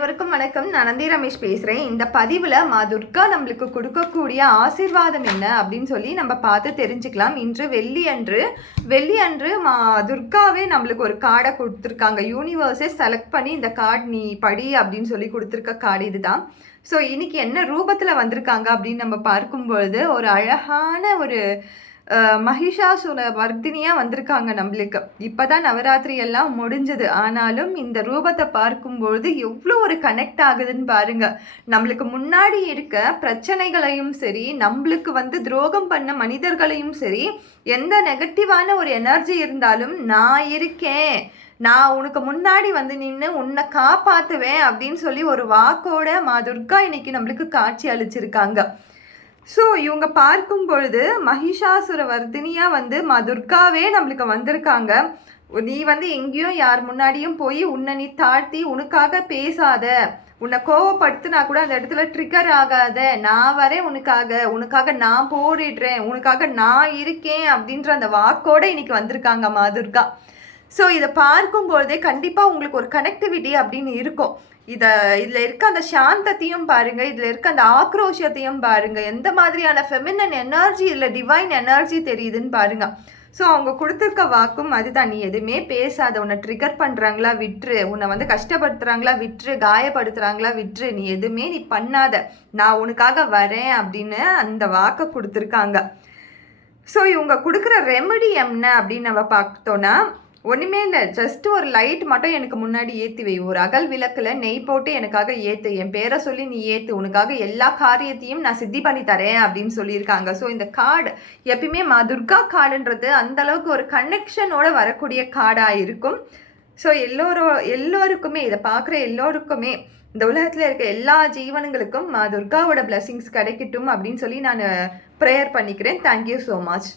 அனைவருக்கும் வணக்கம். நான் நந்தி ரமேஷ் பேசுகிறேன். இந்த பதிவில் மா துர்கா நம்மளுக்கு கொடுக்கக்கூடிய ஆசீர்வாதம் என்ன அப்படின்னு சொல்லி நம்ம பார்த்து தெரிஞ்சுக்கலாம். இன்று வெள்ளி அன்று மா துர்காவே நம்மளுக்கு ஒரு கார்டை கொடுத்துருக்காங்க. யூனிவர்ஸே செலக்ட் பண்ணி இந்த கார்டு நீ படி அப்படின்னு சொல்லி கொடுத்துருக்க கார்டு இதுதான். ஸோ இன்னைக்கு என்ன ரூபத்தில் வந்திருக்காங்க அப்படின்னு நம்ம பார்க்கும்பொழுது ஒரு அழகான ஒரு மகிஷாசுர வர்த்தினியாக வந்திருக்காங்க நம்மளுக்கு. இப்போ தான் நவராத்திரி எல்லாம் முடிஞ்சது. ஆனாலும் இந்த ரூபத்தை பார்க்கும்பொழுது எவ்வளோ ஒரு கனெக்ட் ஆகுதுன்னு பாருங்க. நம்மளுக்கு முன்னாடி இருக்க பிரச்சனைகளையும் சரி, நம்மளுக்கு துரோகம் பண்ண மனிதர்களையும் சரி, எந்த நெகட்டிவான ஒரு எனர்ஜி இருந்தாலும் நான் இருக்கேன், நான் உனக்கு முன்னாடி நின்று உன்னை காப்பாற்றுவேன் அப்படின்னு சொல்லி ஒரு வாக்கோட மா துர்கா இன்னைக்கு நம்மளுக்கு காட்சி அளிச்சிருக்காங்க. ஸோ இவங்க பார்க்கும் பொழுது மகிஷாசுர வர்தினியாக மா துர்காவே நம்மளுக்கு வந்திருக்காங்க. நீ எங்கேயும் யார் முன்னாடியும் போய் உன்னை நீ தாழ்த்தி உனக்காக பேசாத, உன்னை கோவப்படுத்தினா கூட அந்த இடத்துல ட்ரிகர் ஆகாத, நான் வரேன் உனக்காக நான் போரிடுறேன், உனக்காக நான் இருக்கேன் அப்படின்ற அந்த வாக்கோட இன்னைக்கு வந்திருக்காங்க மா துர்கா. ஸோ இதை பார்க்கும்பொழுதே கண்டிப்பாக உங்களுக்கு ஒரு கனெக்டிவிட்டி அப்படின்னு இருக்கும். இதில் இருக்க அந்த சாந்தத்தையும் பாருங்கள், இதில் இருக்க அந்த ஆக்ரோஷத்தையும் பாருங்கள், எந்த மாதிரியான ஃபெமினன் எனர்ஜி இல்லை டிவைன் எனர்ஜி தெரியுதுன்னு பாருங்கள். ஸோ அவங்க கொடுத்துருக்க வாக்கும் அதுதான். நீ எதுவுமே பேசாத, உன்னை ட்ரிகர் பண்ணுறாங்களா விட்டுரு, உன்னை கஷ்டப்படுத்துகிறாங்களா விட்டுரு, காயப்படுத்துகிறாங்களா விட்டுரு, நீ எதுவுமே நீ பண்ணாத, நான் உனக்காக வரேன் அப்படின்னு அந்த வாக்கை கொடுத்துருக்காங்க. ஸோ இவங்க கொடுக்குற ரெமெடி என்ன அப்படின்னு நம்ம பார்த்தோன்னா ஒன்றுமே இல்லை, ஜஸ்ட் ஒரு லைட் மட்டும் எனக்கு முன்னாடி ஏற்றி வை, ஒரு அகல் விளக்கில் நெய் போட்டு எனக்காக ஏற்று, என் பேரை சொல்லி நீ ஏற்று, உனக்காக எல்லா காரியத்தையும் நான் சித்தி பண்ணி தரேன் அப்படின்னு சொல்லியிருக்காங்க. ஸோ இந்த கார்டு எப்பயுமே மா துர்கா கார்டுன்றது அந்தளவுக்கு ஒரு கனெக்ஷனோட வரக்கூடிய கார்டாக இருக்கும். ஸோ எல்லோருக்குமே இதை பார்க்குற எல்லோருக்குமே இந்த உலகத்தில் இருக்க எல்லா ஜீவனங்களுக்கும் மா துர்காவோட பிளெஸிங்ஸ் கிடைக்கட்டும் அப்படின்னு சொல்லி நான் ப்ரேயர் பண்ணிக்கிறேன். Thank you so much.